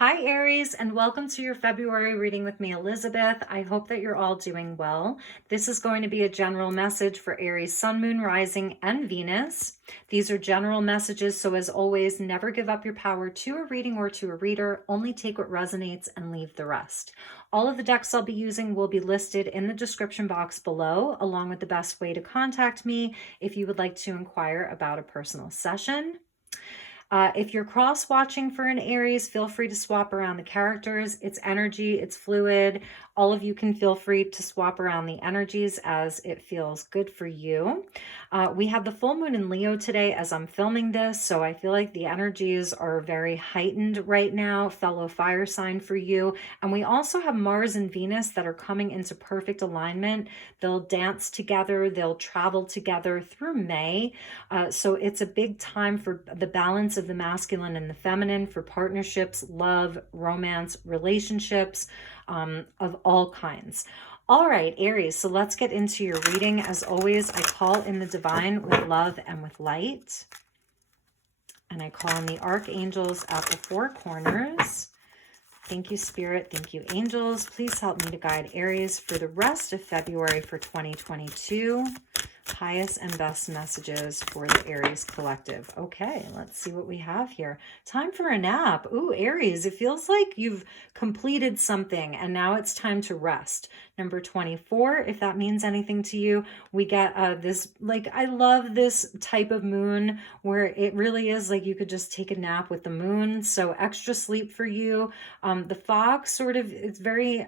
Hi Aries, and welcome to your February reading with me, Elizabeth. I hope that you're all doing well. This is going to be a general message for Aries, Sun, Moon, Rising, and Venus. These are general messages, so as always, never give up your power to a reading or to a reader. Only take what resonates and leave the rest. All of the decks I'll be using will be listed in the description box below, along with the best way to contact me if you would like to inquire about a personal session. If you're cross-watching for an Aries, feel free to swap around the characters. It's energy, it's fluid. All of you can feel free to swap around the energies as it feels good for you. We have the full moon in Leo today as I'm filming this, so I feel like the energies are very heightened right now, fellow fire sign for you. And we also have Mars and Venus that are coming into perfect alignment. They'll dance together, they'll travel together through May. So it's a big time for the balance of the masculine and the feminine, for partnerships, love, romance, relationships of all kinds. All right, Aries, so let's get into your reading. As always, I call in the divine with love and with light. And I call in the archangels at the four corners. Thank you, Spirit. Thank you, angels. Please help me to guide Aries for the rest of February for 2022. Highest and best messages for the Aries collective. Okay, let's see what we have here. Time for a nap. Ooh, Aries, it feels like you've completed something and now it's time to rest. Number 24, if that means anything to you, we get this, like, I love this type of moon where it really is like you could just take a nap with the moon. So extra sleep for you. The fox sort of, it's very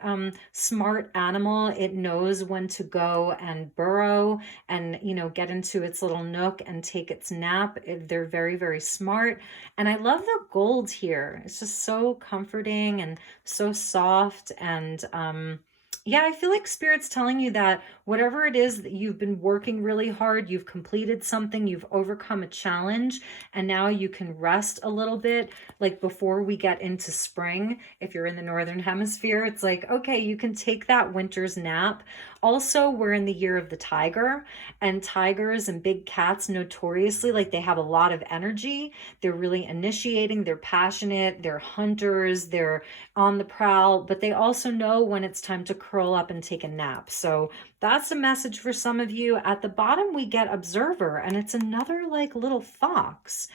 smart animal. It knows when to go and burrow and, you know, get into its little nook and take its nap. They're very, very smart. And I love the gold here. It's just so comforting and so soft. And yeah, I feel like Spirit's telling you that whatever it is that you've been working really hard, you've completed something, you've overcome a challenge, and now you can rest a little bit. Like before we get into spring, if you're in the Northern Hemisphere, it's like, okay, you can take that winter's nap. Also, we're in the year of the tiger, and tigers and big cats notoriously, like, they have a lot of energy. They're really initiating, they're passionate, they're hunters, they're on the prowl, but they also know when it's time to curl up and take a nap. So that's a message for some of you. At the bottom, we get observer, and it's another like little fox,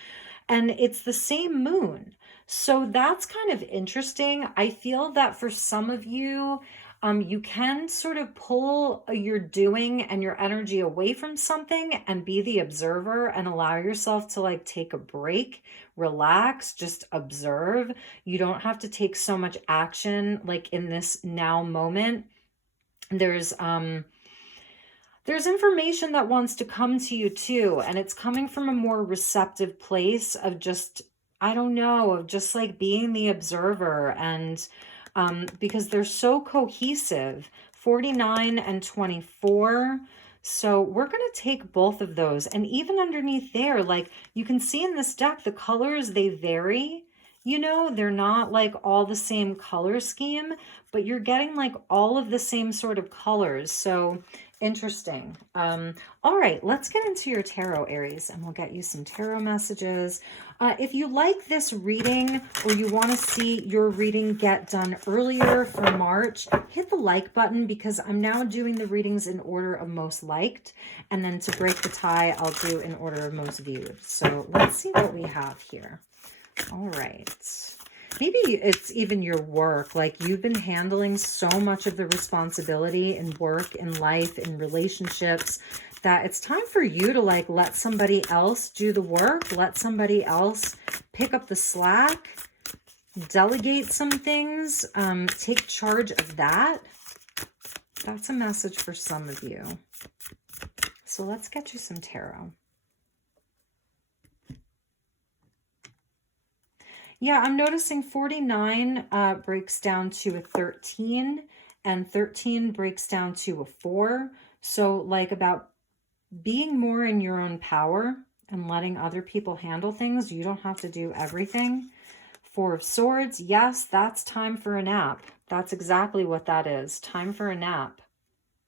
and it's the same moon. So that's kind of interesting. I feel that for some of you, you can sort of pull your doing and your energy away from something and be the observer and allow yourself to like take a break, relax, just observe. You don't have to take so much action like in this now moment. There's information that wants to come to you too, and it's coming from a more receptive place of just, I don't know, of just like being the observer. And because they're so cohesive, 49 and 24. So we're going to take both of those. And even underneath there, like you can see in this deck, the colors, they vary. You know, they're not like all the same color scheme, but you're getting like all of the same sort of colors. So interesting. All right, let's get into your tarot, Aries, and we'll get you some tarot messages. If you like this reading or you want to see your reading get done earlier for March, hit the like button because I'm now doing the readings in order of most liked. And then to break the tie, I'll do in order of most viewed. So let's see what we have here. All right. Maybe it's even your work. Like you've been handling so much of the responsibility in work, in life, in relationships, that it's time for you to like let somebody else do the work, let somebody else pick up the slack, delegate some things, take charge of that. That's a message for some of you. So let's get you some tarot. Yeah, I'm noticing 49 breaks down to a 13, and 13 breaks down to a 4. So like about being more in your own power and letting other people handle things. You don't have to do everything. 4 of Swords, yes, that's time for a nap. That's exactly what that is. Time for a nap.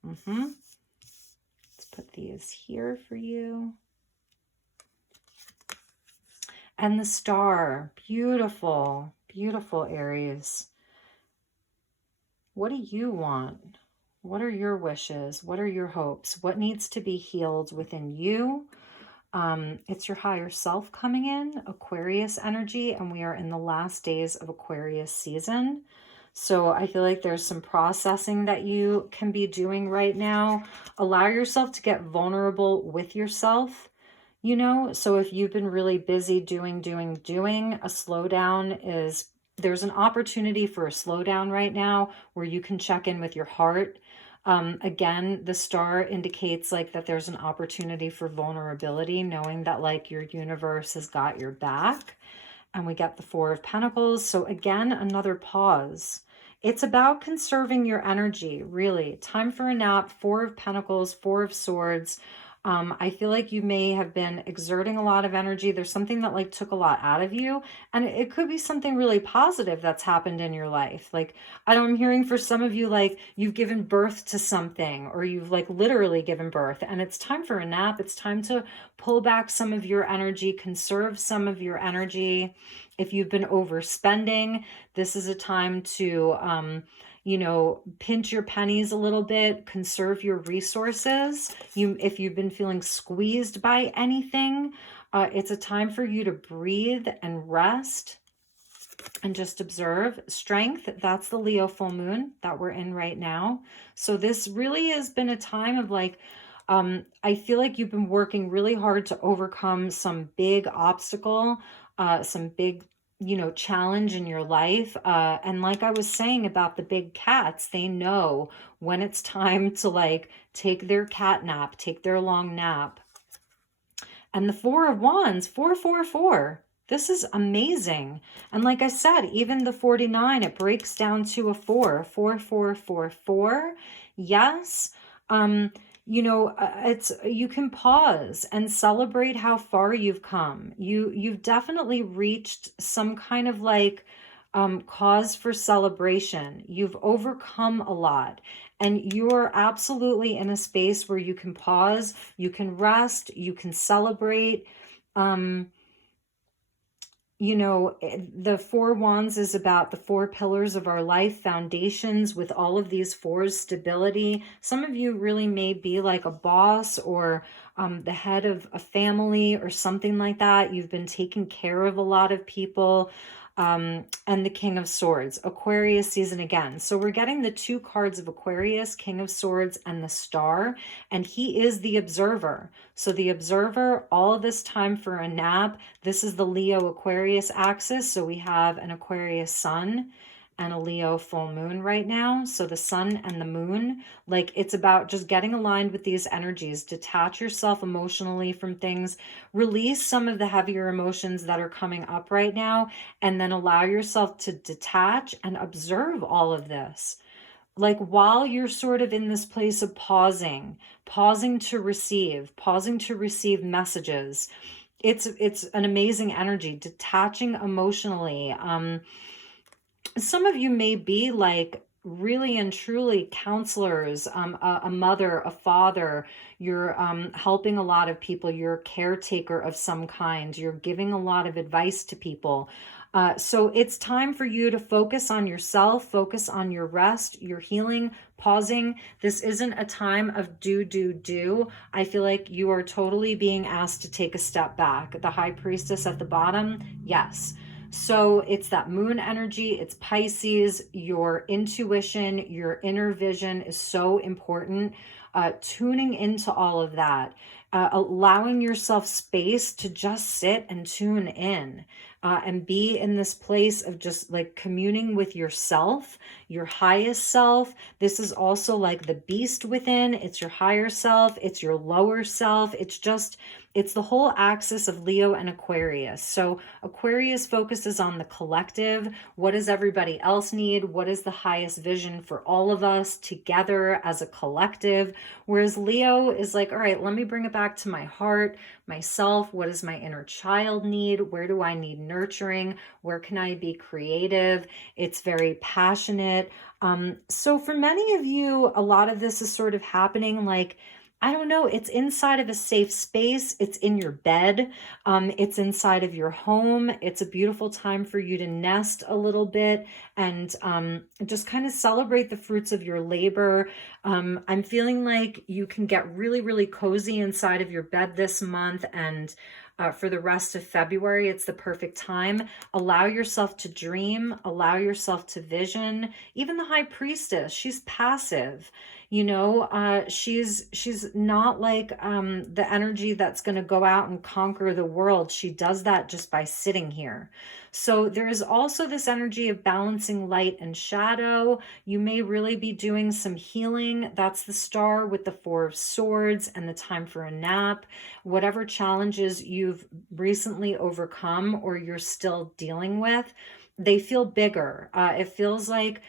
Let's put these here for you. And the Star, beautiful, Beautiful, Aries. What do you want? What are your wishes? What are your hopes? What needs to be healed within you? It's your higher self coming in, Aquarius energy, and we are in the last days of Aquarius season. So I feel like there's some processing that you can be doing right now. Allow yourself to get vulnerable with yourself, you know? So if you've been really busy doing, a slowdown is, there's an opportunity for a slowdown right now where you can check in with your heart. Again, the star indicates like that there's an opportunity for vulnerability, knowing that like your universe has got your back. And we get the Four of Pentacles. So again, another pause. It's about conserving your energy, really. Time for a nap, Four of Pentacles, Four of Swords. I feel like you may have been exerting a lot of energy. There's something that like took a lot out of you. And it could be something really positive that's happened in your life. Like, I'm hearing for some of you, like you've given birth to something, or you've like literally given birth, and it's time for a nap. It's time to pull back some of your energy, conserve some of your energy. If you've been overspending, this is a time to, you know, pinch your pennies a little bit, conserve your resources. If you've been feeling squeezed by anything, it's a time for you to breathe and rest and just observe. Strength, that's the Leo full moon that we're in right now. So this really has been a time of like, I feel like you've been working really hard to overcome some big obstacle, some big, you know, challenge in your life. And like I was saying about the big cats, they know when it's time to like take their cat nap, take their long nap. And the Four of Wands, 444. This is amazing. And like I said, even the 49, it breaks down to a 4, 4, 4, 4, 4. Yes. You know, it's, you can pause and celebrate how far you've come. You've definitely reached some kind of like cause for celebration. You've overcome a lot, and you're absolutely in a space where you can pause, you can rest, you can celebrate. You know, the Four Wands is about the four pillars of our life, foundations. With all of these fours, stability. Some of you really may be like a boss, or the head of a family or something like that. You've been taking care of a lot of people. And the King of Swords, Aquarius season again. So we're getting the two cards of Aquarius, King of Swords, and the Star, and he is the observer. So the observer, all this time for a nap. This is the Leo Aquarius axis. So we have an Aquarius sun and a Leo full moon right now. So the sun and the moon, like it's about just getting aligned with these energies. Detach yourself emotionally from things, release some of the heavier emotions that are coming up right now, and then allow yourself to detach and observe all of this. Like while you're sort of in this place of pausing to receive messages. It's an amazing energy, detaching emotionally. Some of you may be like really and truly counselors, a mother, a father. You're helping a lot of people. You're a caretaker of some kind. You're giving a lot of advice to people. So it's time for you to focus on yourself, focus on your rest, your healing, pausing. This isn't a time of do. I feel like you are totally being asked to take a step back. The High Priestess at the bottom, yes. So it's that moon energy, it's Pisces, your intuition, your inner vision is so important. Tuning into all of that, allowing yourself space to just sit and tune in. And be in this place of just like communing with yourself, your highest self. This is also like the beast within. It's your higher self. It's your lower self. It's the whole axis of Leo and Aquarius. So Aquarius focuses on the collective. What does everybody else need? What is the highest vision for all of us together as a collective? Whereas Leo is like, all right, let me bring it back to my heart, myself. What does my inner child need? Where do I need nurturing? Where can I be creative? It's very passionate. So for many of you, a lot of this is sort of happening like I don't know, it's inside of a safe space. It's in your bed. It's inside of your home. It's a beautiful time for you to nest a little bit and just kind of celebrate the fruits of your labor. I'm feeling like you can get really, really cozy inside of your bed this month, and for the rest of February, it's the perfect time. Allow yourself to dream, allow yourself to vision. Even the High Priestess, she's passive. You know, she's not like the energy that's going to go out and conquer the world. She does that just by sitting here. So there is also this energy of balancing light and shadow. You may really be doing some healing. That's the star with the Four of Swords and the time for a nap. Whatever challenges you've recently overcome or you're still dealing with, they feel bigger. It feels like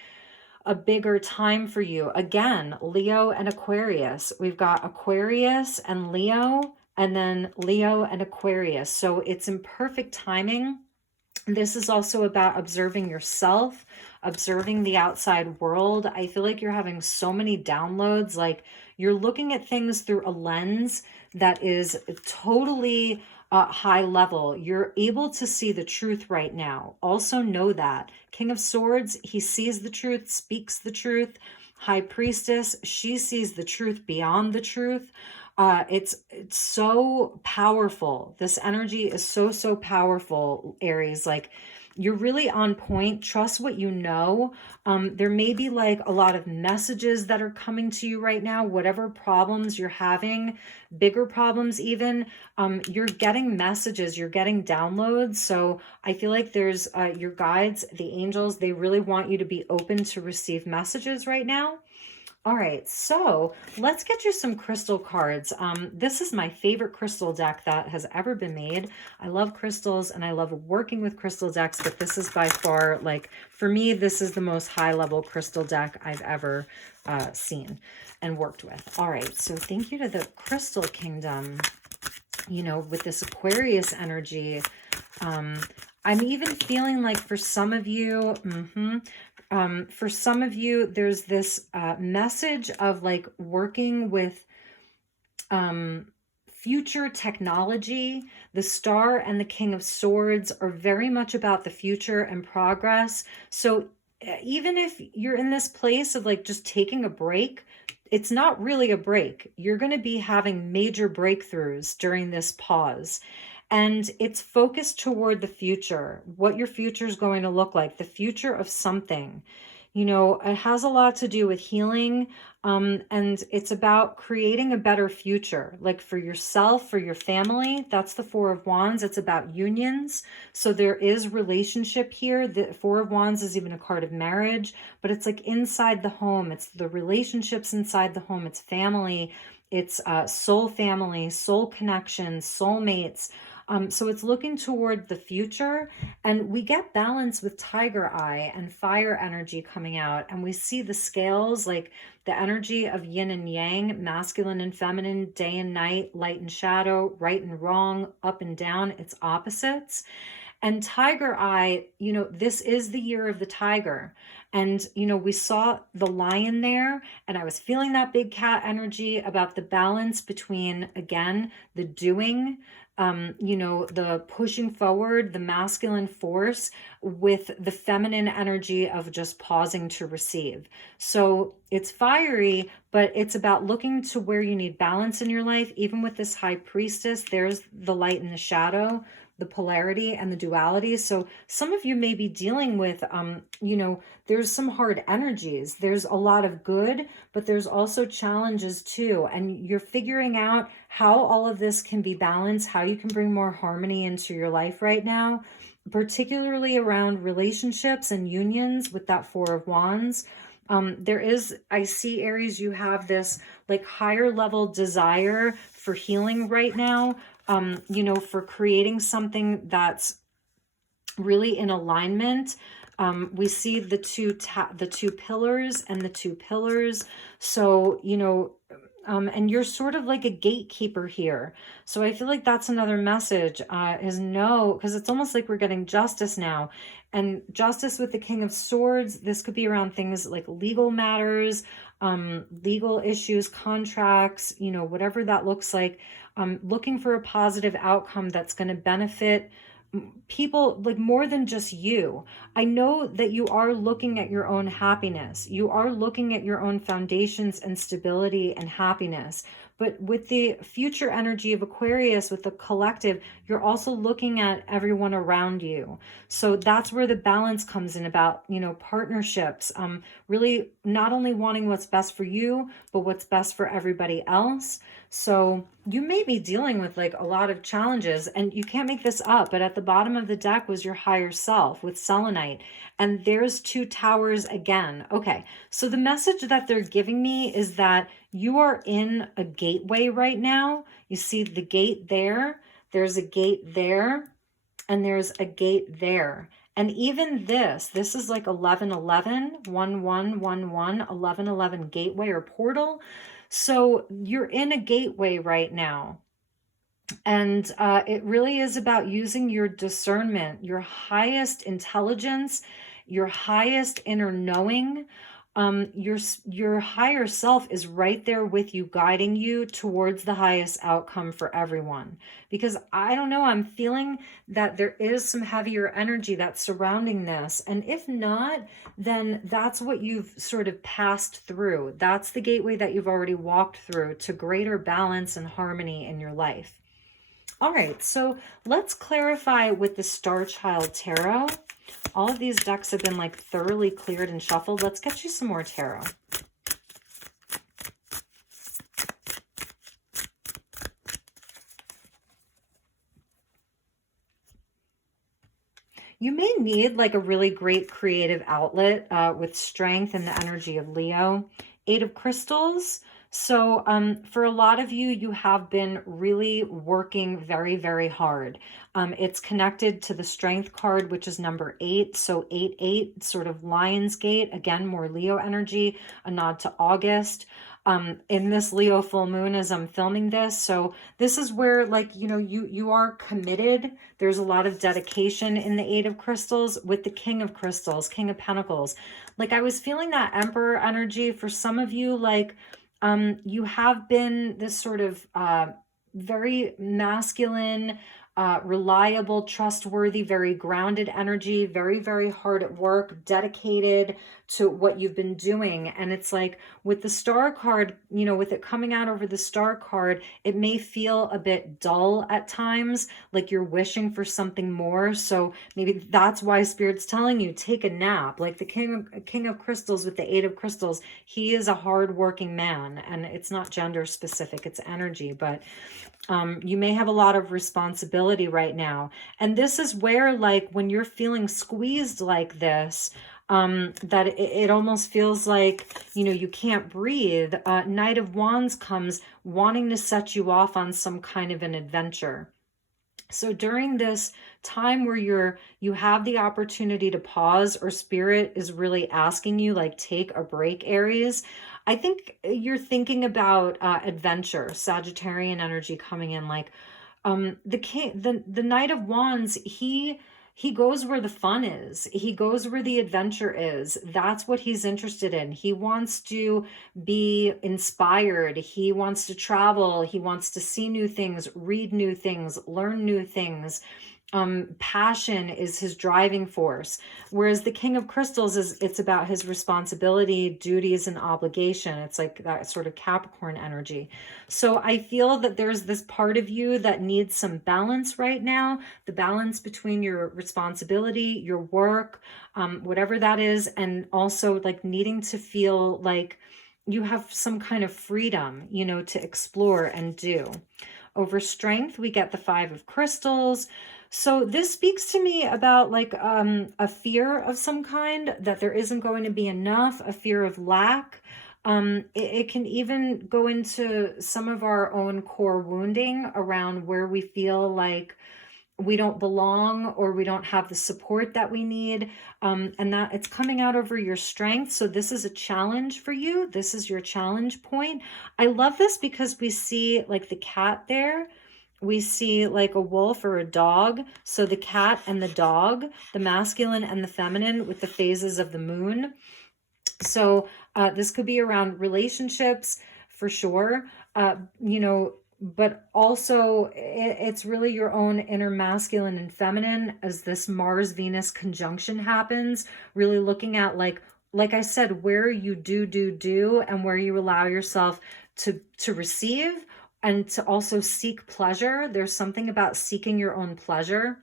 a bigger time for you. Again, Leo and Aquarius. We've got Aquarius and Leo, and then Leo and Aquarius. So it's in perfect timing. This is also about observing yourself, observing the outside world. I feel like you're having so many downloads, like you're looking at things through a lens that is totally high level. You're able to see the truth right now. Also know that. King of Swords, he sees the truth, speaks the truth. High Priestess, she sees the truth beyond the truth. It's so powerful. This energy is so powerful, Aries. Like, you're really on point. Trust what you know. There may be like a lot of messages that are coming to you right now. Whatever problems you're having, bigger problems even, you're getting messages, you're getting downloads. So I feel like there's your guides, the angels, they really want you to be open to receive messages right now. All right, so let's get you some crystal cards. This is my favorite crystal deck that has ever been made. I love crystals and I love working with crystal decks, but this is by far, like, for me, this is the most high-level crystal deck I've ever seen and worked with. All right, so thank you to the Crystal Kingdom, you know, with this Aquarius energy. I'm even feeling like for some of you, there's this message of like working with future technology. The Star and the King of Swords are very much about the future and progress. So even if you're in this place of like just taking a break, it's not really a break. You're going to be having major breakthroughs during this pause. And it's focused toward the future, what your future is going to look like, the future of something. You know, it has a lot to do with healing, and it's about creating a better future, like for yourself, for your family. That's the Four of Wands. It's about unions. So there is relationship here. The Four of Wands is even a card of marriage, but it's like inside the home. It's the relationships inside the home. It's family. It's soul family, soul connections, soulmates. So it's looking toward the future, and we get balance with Tiger Eye and fire energy coming out, and we see the scales, like the energy of yin and yang, masculine and feminine, day and night, light and shadow, right and wrong, up and down. It's opposites. And Tiger Eye, you know, this is the year of the tiger. And, you know, we saw the lion there, and I was feeling that big cat energy about the balance between, again, the doing, you know, the pushing forward, the masculine force with the feminine energy of just pausing to receive. So it's fiery, but it's about looking to where you need balance in your life. Even with this High Priestess, there's the light and the shadow, the polarity and the duality. So some of you may be dealing with, you know, there's some hard energies. There's a lot of good, but there's also challenges too. And you're figuring out how all of this can be balanced, how you can bring more harmony into your life right now, particularly around relationships and unions with that Four of Wands. There is, I see, Aries, you have this like higher level desire for healing right now, you know, for creating something that's really in alignment. We see the two pillars and the two pillars. So, you know, And you're sort of like a gatekeeper here. So I feel like that's another message, is no, because it's almost like we're getting justice now. And justice with the King of Swords, this could be around things like legal matters, legal issues, contracts, you know, whatever that looks like. Looking for a positive outcome that's going to benefit people, like more than just you. I know that you are looking at your own happiness. You are looking at your own foundations and stability and happiness. But with the future energy of Aquarius, with the collective, you're also looking at everyone around you. So that's where the balance comes in about, you know, partnerships, really not only wanting what's best for you, but what's best for everybody else. So you may be dealing with like a lot of challenges, and you can't make this up, but at the bottom of the deck was your higher self with selenite, and there's 2 towers again. Okay, so the message that they're giving me is that you are in a gateway right now. You see the gate there, there's a gate there, and there's a gate there. And even this is like 1111, 1111, 1111 gateway or portal. So you're in a gateway right now. And it really is about using your discernment, your highest intelligence, your highest inner knowing. Your higher self is right there with you, guiding you towards the highest outcome for everyone. Because I don't know, I'm feeling that there is some heavier energy that's surrounding this. And if not, then that's what you've sort of passed through. That's the gateway that you've already walked through to greater balance and harmony in your life. All right, so let's clarify with the StarChild Tarot. All of these decks have been like thoroughly cleared and shuffled. Let's get you some more tarot. You may need like a really great creative outlet with strength and the energy of Leo. 8 of Crystals. So for a lot of you, you have been really working very, very hard. It's connected to the Strength card, which is number 8. So 8-8, sort of Lion's Gate. Again, more Leo energy, a nod to August. In this Leo full moon as I'm filming this. So this is where, like, you know, you are committed. There's a lot of dedication in the 8 of Crystals with the King of Crystals, King of Pentacles. Like I was feeling that Emperor energy for some of you, like you have been this sort of very masculine, reliable, trustworthy, very grounded energy, very, very hard at work, dedicated to what you've been doing. And it's like with the Star card, you know, with it coming out over the Star card, it may feel a bit dull at times, like you're wishing for something more. So maybe that's why Spirit's telling you, take a nap. Like the King of Crystals with the 8 of Crystals, he is a hard-working man, and it's not gender specific, it's energy, but you may have a lot of responsibility right now. And this is where, like, when you're feeling squeezed like this, that it almost feels like, you know, you can't breathe. Knight of Wands comes wanting to set you off on some kind of an adventure. So during this time where you have the opportunity to pause, or Spirit is really asking you, like, take a break, Aries, I think you're thinking about adventure, Sagittarian energy coming in. Like the Knight of Wands, he goes where the fun is. He goes where the adventure is. That's what he's interested in. He wants to be inspired. He wants to travel. He wants to see new things, read new things, learn new things. Passion is his driving force. Whereas the King of Crystals it's about his responsibility, duties, and obligation. It's like that sort of Capricorn energy. So I feel that there's this part of you that needs some balance right now, the balance between your responsibility, your work, whatever that is, and also like needing to feel like you have some kind of freedom, you know, to explore and do. Over Strength, we get the 5 of Crystals. So this speaks to me about like a fear of some kind, that there isn't going to be enough, a fear of lack. It can even go into some of our own core wounding around where we feel like we don't belong, or we don't have the support that we need, and that it's coming out over your strength. So this is a challenge for you. This is your challenge point. I love this because we see like the cat there. We see like a wolf or a dog. So the cat and the dog, the masculine and the feminine with the phases of the moon. So this could be around relationships for sure, you know, but also it's really your own inner masculine and feminine as this Mars-Venus conjunction happens, really looking at like I said, where you do, and where you allow yourself to receive and to also seek pleasure. There's something about seeking your own pleasure.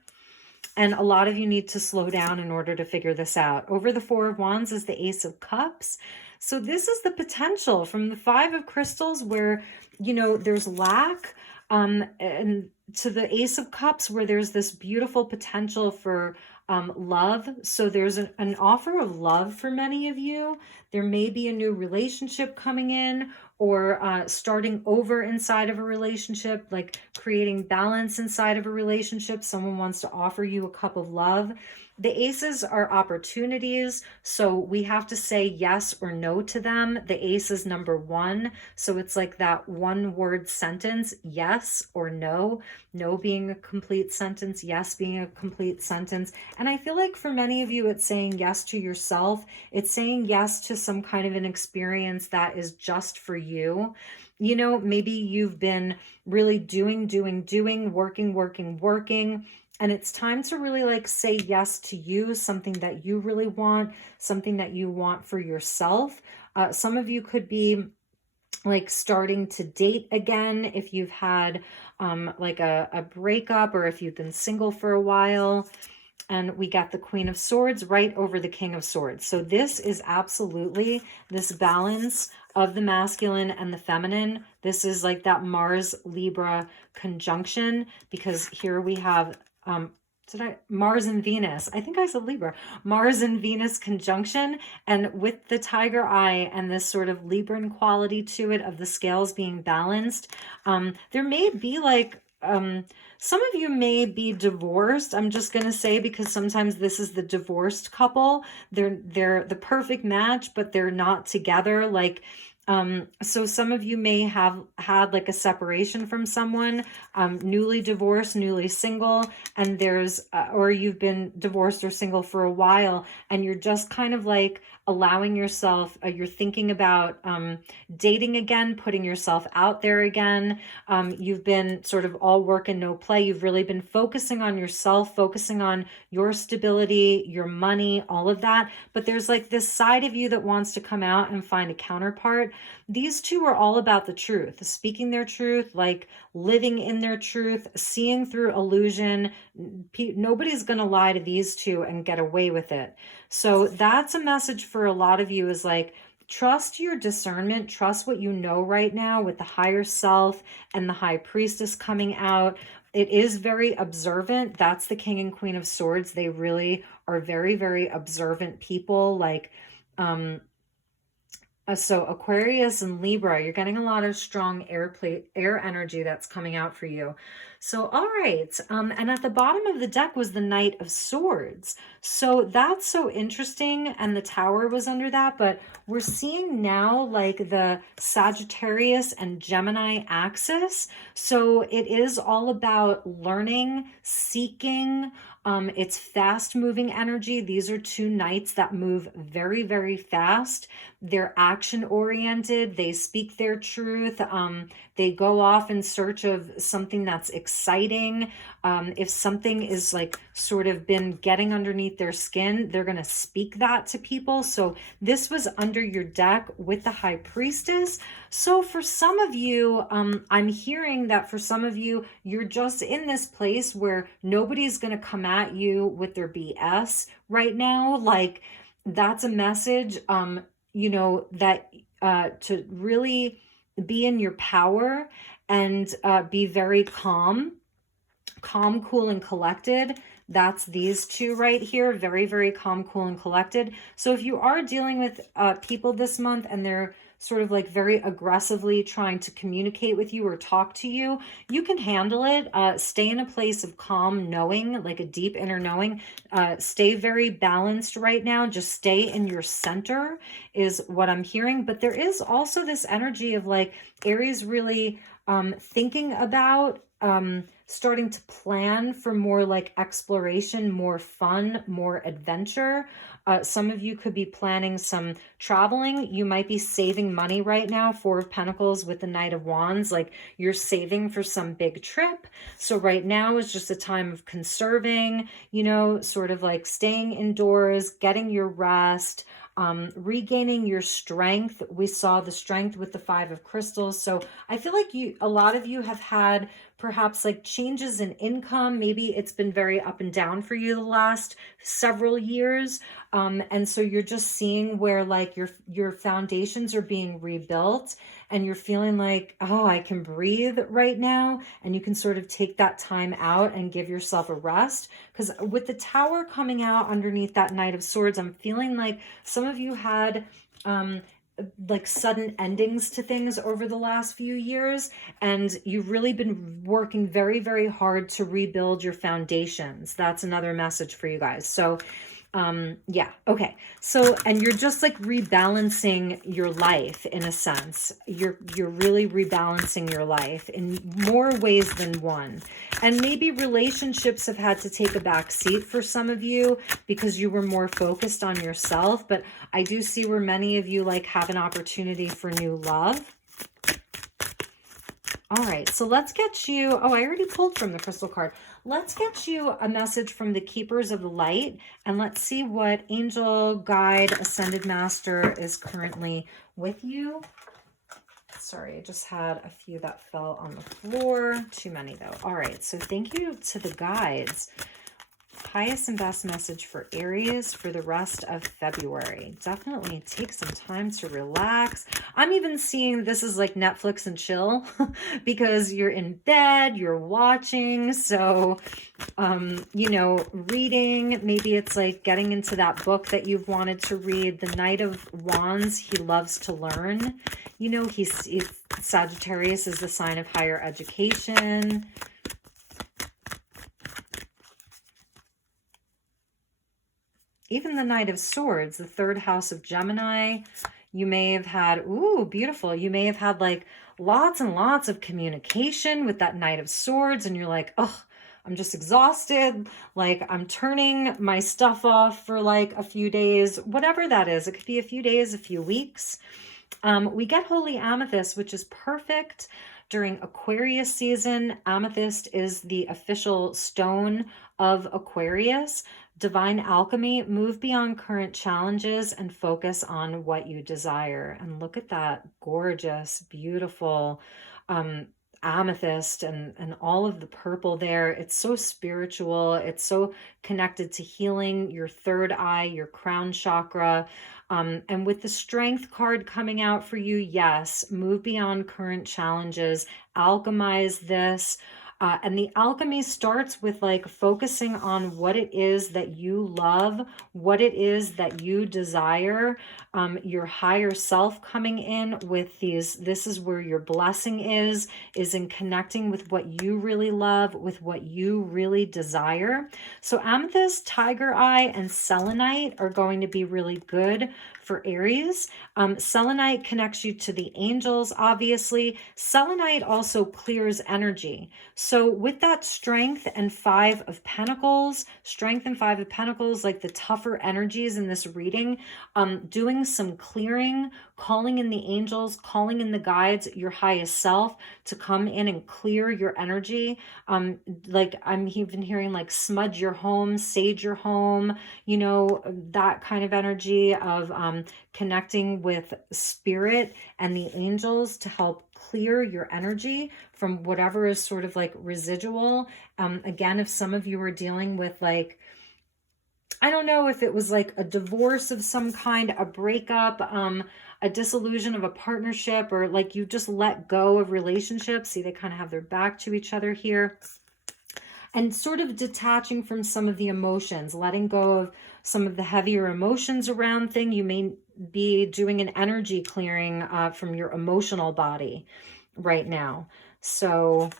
And a lot of you need to slow down in order to figure this out. Over the Four of Wands is the Ace of Cups. So this is the potential from the Five of Crystals where, you know, there's lack, and to the Ace of Cups where there's this beautiful potential for love. So there's an offer of love for many of you. There may be a new relationship coming in, or starting over inside of a relationship, like creating balance inside of a relationship. Someone wants to offer you a cup of love. The aces are opportunities, so we have to say yes or no to them. The ace is number one, so it's like that one word sentence, yes or no. No being a complete sentence, yes being a complete sentence. And I feel like for many of you, it's saying yes to yourself. It's saying yes to some kind of an experience that is just for you. You know, maybe you've been really doing, working, and it's time to really like say yes to you, something that you really want, something that you want for yourself. Some of you could be like starting to date again if you've had like a breakup, or if you've been single for a while. And we got the Queen of Swords right over the King of Swords. So this is absolutely this balance of the masculine and the feminine. This is like that Mars Libra conjunction, because here we have Mars and Venus. I think I said Libra. Mars and Venus conjunction, and with the tiger eye and this sort of Libran quality to it of the scales being balanced. There may be like some of you may be divorced. I'm just going to say, because sometimes this is the divorced couple. They're the perfect match, but they're not together. Like, so some of you may have had like a separation from someone, newly divorced, newly single, and there's, or you've been divorced or single for a while, and you're just kind of like allowing yourself, you're thinking about dating again, putting yourself out there again. You've been sort of all work and no play. You've really been focusing on yourself, focusing on your stability, your money, all of that. But there's like this side of you that wants to come out and find a counterpart. These two are all about the truth, speaking their truth, like living in their truth, seeing through illusion. Nobody's going to lie to these two and get away with it. So that's a message for a lot of you, is like, trust your discernment, trust what you know right now with the higher self and the high priestess coming out. It is very observant. That's the King and Queen of Swords. They really are very, very observant people. Like, so Aquarius and Libra, you're getting a lot of strong air energy that's coming out for you. So, all right. And at the bottom of the deck was the Knight of Swords. So that's so interesting. And the Tower was under that. But we're seeing now like the Sagittarius and Gemini axis. So it is all about learning, seeking. It's fast moving energy. These are two knights that move very, very fast. They're action oriented. They speak their truth. They go off in search of something that's exciting. If something is like sort of been getting underneath their skin, they're going to speak that to people. So this was under your deck with the High Priestess. So for some of you, I'm hearing that for some of you, you're just in this place where nobody's going to come at you with their BS right now. Like, that's a message, you know, that to really be in your power and be very calm, cool, and collected. That's these two right here. Very, very calm, cool, and collected. So if you are dealing with people this month and they're sort of like very aggressively trying to communicate with you or talk to you, you can handle it. Stay in a place of calm knowing, like a deep inner knowing. Stay very balanced right now. Just stay in your center is what I'm hearing. But there is also this energy of like Aries really thinking about starting to plan for more like exploration, more fun, more adventure. Some of you could be planning some traveling. You might be saving money right now. Four of Pentacles with the Knight of Wands, like you're saving for some big trip. So right now is just a time of conserving, you know, sort of like staying indoors, getting your rest, regaining your strength. We saw the strength with the Five of Crystals. So I feel like a lot of you have had perhaps like changes in income. Maybe it's been very up and down for you the last several years. And so you're just seeing where like your foundations are being rebuilt and you're feeling like, oh, I can breathe right now. And you can sort of take that time out and give yourself a rest. Because with the Tower coming out underneath that Knight of Swords, I'm feeling like some of you had like sudden endings to things over the last few years, and you've really been working very, very hard to rebuild your foundations. That's another message for you guys. So yeah, okay. So, and you're just like rebalancing your life in a sense. You're really rebalancing your life in more ways than one. And maybe relationships have had to take a back seat for some of you because you were more focused on yourself. But I do see where many of you like have an opportunity for new love. All right, so let's get you, oh, I already pulled from the crystal card. Let's get you a message from the Keepers of the Light, and let's see what angel, guide, ascended master is currently with you. Sorry, I just had a few that fell on the floor. Too many though. All right, so thank you to the guides. Highest and best message for Aries for the rest of February. Definitely take some time to relax. I'm even seeing this is like Netflix and chill because you're in bed, you're watching. So, you know, reading, maybe it's like getting into that book that you've wanted to read. The Knight of Wands, he loves to learn. You know, he's Sagittarius is the sign of higher education. Even the Knight of Swords, the third house of Gemini, you may have had, ooh, beautiful. You may have had like lots and lots of communication with that Knight of Swords. And you're like, oh, I'm just exhausted. Like I'm turning my stuff off for like a few days, whatever that is. It could be a few days, a few weeks. We get Holy Amethyst, which is perfect during Aquarius season. Amethyst is the official stone of Aquarius. Divine alchemy, move beyond current challenges and focus on what you desire. And look at that gorgeous, beautiful amethyst and all of the purple there. It's so spiritual. It's so connected to healing your third eye, your crown chakra. And with the Strength card coming out for you, yes, move beyond current challenges, alchemize this. And the alchemy starts with like focusing on what it is that you love, what it is that you desire, your higher self coming in with these. This is where your blessing is in connecting with what you really love, with what you really desire. So amethyst, tiger eye, and selenite are going to be really good for Aries. Selenite connects you to the angels, obviously. Selenite also clears energy. So with that strength and Five of Pentacles, like the tougher energies in this reading, doing some clearing, calling in the angels, calling in the guides, your highest self to come in and clear your energy. Like I'm even hearing like smudge your home, sage your home, you know, that kind of energy of connecting with spirit and the angels to help clear your energy from whatever is sort of like residual. Again, if some of you are dealing with like, I don't know if it was like a divorce of some kind, a breakup, a dissolution of a partnership, or like you just let go of relationships. See, they kind of have their back to each other here. and sort of detaching from some of the emotions, letting go of some of the heavier emotions around thing. You may be doing an energy clearing from your emotional body right now. So,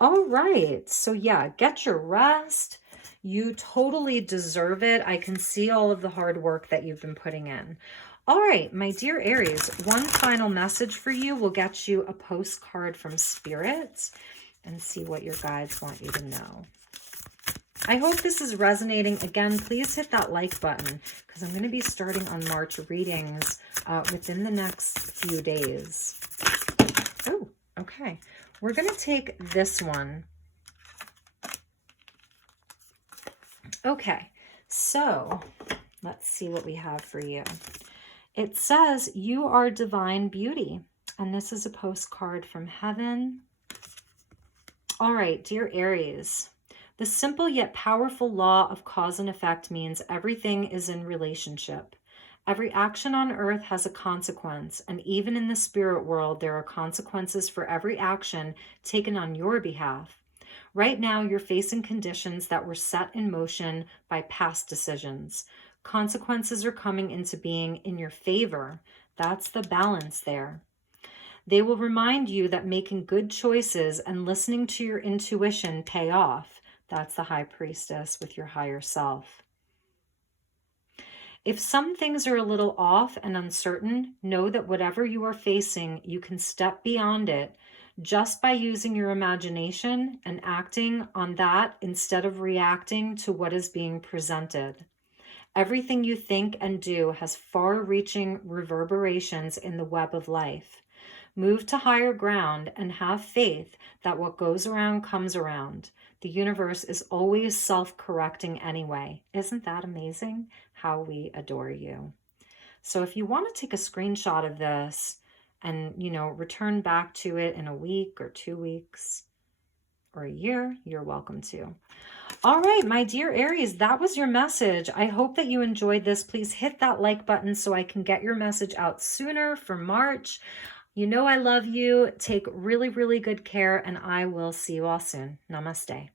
all right. So yeah, get your rest. You totally deserve it. I can see all of the hard work that you've been putting in. All right, my dear Aries, one final message for you. We'll get you a postcard from Spirit and see what your guides want you to know. I hope this is resonating. Again, please hit that like button because I'm going to be starting on March readings within the next few days. Oh, okay. We're going to take this one. Okay, so let's see what we have for you. It says, you are divine beauty. And this is a postcard from heaven. All right, dear Aries. The simple yet powerful law of cause and effect means everything is in relationship. Every action on earth has a consequence, and even in the spirit world, there are consequences for every action taken on your behalf. Right now, you're facing conditions that were set in motion by past decisions. Consequences are coming into being in your favor. That's the balance there. They will remind you that making good choices and listening to your intuition pay off. That's the High Priestess with your higher self. If some things are a little off and uncertain, know that whatever you are facing, you can step beyond it just by using your imagination and acting on that instead of reacting to what is being presented. Everything you think and do has far-reaching reverberations in the web of life. Move to higher ground and have faith that what goes around comes around. The universe is always self-correcting anyway. Isn't that amazing? How we adore you. So if you want to take a screenshot of this and, return back to it in a week or 2 weeks or a year, you're welcome to. All right, my dear Aries, that was your message. I hope that you enjoyed this. Please hit that like button so I can get your message out sooner for March. You know I love you. Take really, really good care, and I will see you all soon. Namaste.